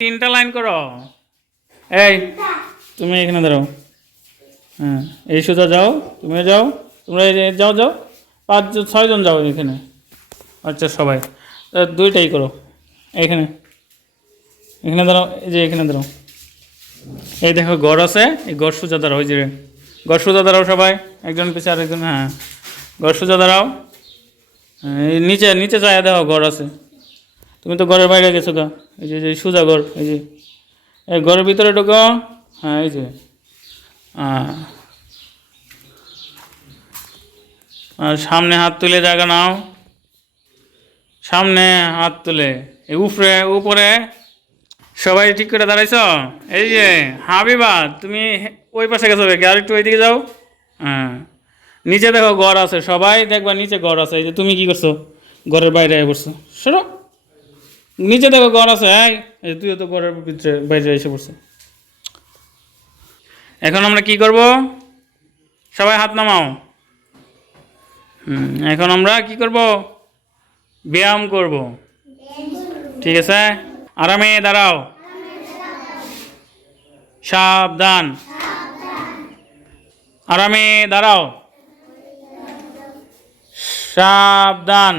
তিনটা লাইন করো। এই তুমি এখানে দাঁড়াও। হ্যাঁ, এই সোজা যাও, তুমি যাও, তোমরা যাও যাও, 5-6 জন যাও এখানে। আচ্ছা সবাই দুইটাই করো। এইখানে এখানে দাঁড়াও, এই যে এখানে দাঁড়াও। এই দেখো গড় আছে, এই গড় সোজা দাঁড়াও। ওই যে গড় সোজা দাঁড়াও সবাই, একজন পিছে আরেকজন। হ্যাঁ, গড় সোজা দাঁড়াও। এই নিচে নিচে যায় দেখো গড় আছে। তুমি তো ঘরের বাইরে গেছো গা। এই যে সোজা ঘর, এই যে এই ঘরের ভিতরে ঢোকো। হ্যাঁ, এই যে আর সামনে হাত তুলে জায়গা নাও, সামনে হাত তুলে। এই উপরে সবাই ঠিক করে দাঁড়াইছ। এই যে হাবিবা, তুমি ওই পাশে গেছো, আর একটু ওইদিকে যাও। হ্যাঁ, নিচে দেখো ঘর আছে, সবাই দেখবা নিচে ঘর আছে। এই যে তুমি কি করছো, ঘরের বাইরে পড়ছো, সরো। নিচে দেখো ঘর আছে। এই তুইও তো ঘরের ভিতরে বাইরে এসে পড়ছো। এখন আমরা কি করব, সবাই হাত নামাও। এখন আমরা কি করব, ব্যায়াম করব। ঠিক আছে, আরামে দাঁড়াও, সাবধান, আরামে দাঁড়াও, সাবধান,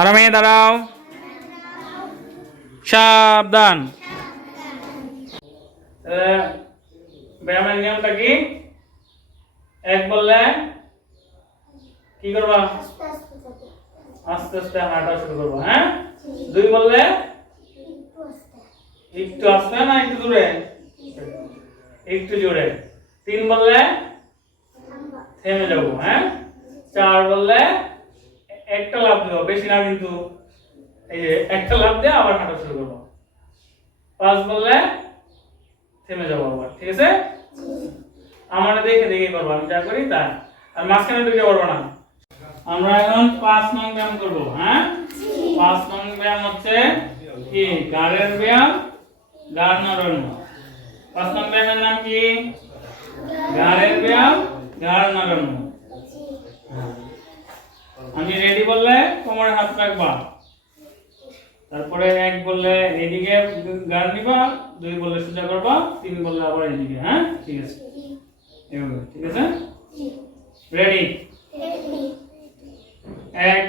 আরামে দাঁড়াও, সাবধান। ব্যায়ামের নিয়মটা কি? এক বললে কি করবা, আস্তে আস্তে হাঁটা শুরু করবো। হ্যাঁ, দুই বললে একটু আস্তে, না একটু দূরে, একটু জোরে। তিন বললে থেমে যাবো। হ্যাঁ, চার বললে একটা লাফ দেবো, বেশি না কিন্তু, এই যে একটা লাফ দিয়ে আবার হাঁটা শুরু করবো। পাঁচ বললে থেমে যাবো আবার। ঠিক আছে, আমার দেখে দেখে করবো, আমি যা করি তা, আর মাঝখানে ঢুকে পড়বো না। আমরা এখন 5 নং ব্যায়াম করবো। হ্যাঁ, 5 নং ব্যায়াম হচ্ছে কি, ঘাড়ের ব্যায়াম, ঘাড় নাড়ানো। 5 নং ব্যায়ামের নাম কি, ঘাড়ের ব্যায়াম, ঘাড় নাড়ানো। আমি রেডি বললে কোমরে হাত রাখবা, তারপরে 1 বললে এদিকে ঘাড় নিবা, 2 বললে সোজা করবা, 3 বললে আবার এদিকে। হ্যাঁ, ঠিক আছে, এভাবে। ঠিক আছে, রেডি? 1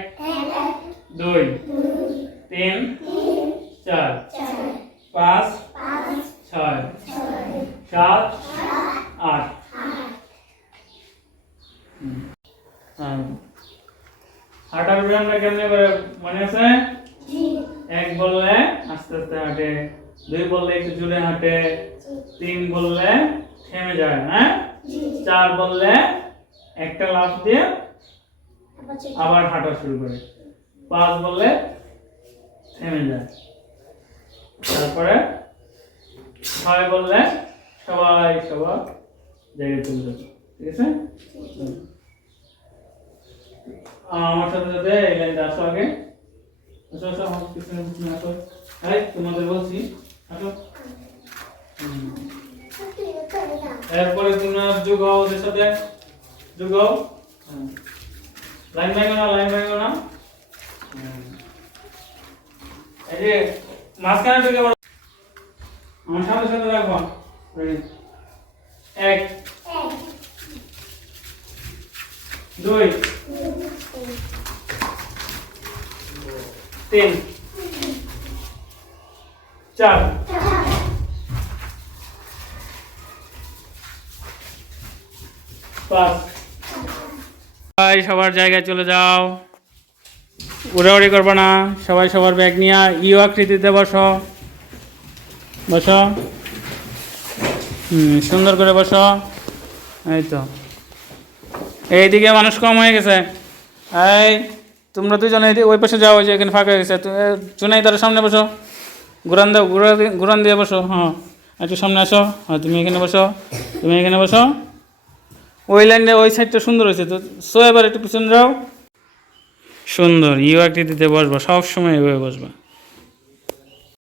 2 3 4 5 6 7 8। হাঁটার ব্যায়ামটা কেমনে করে মনে আছে? 1 বললে আস্তে আস্তে হাঁটে, 2 বললে একটু জোরে হাঁটে, 3 বললে থেমে যায়। হ্যাঁ, 4 বললে একটা লাফ দিয়ে আবার হাঁটা শুরু করে, 5 বললে থেমে যায়, তারপরে 6 বললে সবাই সবার জায়গায় চলে যাবে। ঠিক আছে, আমার সাথে সাথে এই লাইনটা আসো আগে। আসো আসো, আমার পিছনে পিছনে আসো। এই তোমাদের বলছি আসো। এরপরে তোমরা যোগ হও, ওদের সাথে যোগ হও। লাইন ভাঙো না, লাইন ভাঙো না। এই যে মাঝখানে ঢুকে পড়ো, আমার সাথে সাথে রাখবা। 1 2 3 4 5। সবাই সবার জায়গায় চলে যাও, উড়াউড়ি করবে না, সবাই সবার ব্যাগ নিয়ে ইউ আকৃতিতে বসো, বসো। সুন্দর করে বসো। এই তো, এইদিকে মানুষ কম হয়ে গেছে। এই তোমরা দুজনে ওই পাশে যাও, যে এখানে ফাঁকা হয়ে গেছে। চুনাই তার সামনে বসো, ঘুরান দাও, ঘুরান দিয়ে বসো। হ্যাঁ, একটু সামনে আসো। হ্যাঁ, তুমি এখানে বসো, তুমি এখানে বসো। ওই লাইনটা ওই সাইডটা সুন্দর হয়েছে তো, সো এবার একটু পিছনে যাও। সুন্দর ইউ আকৃতিতে বসবা, সব সময় এভাবে বসবা।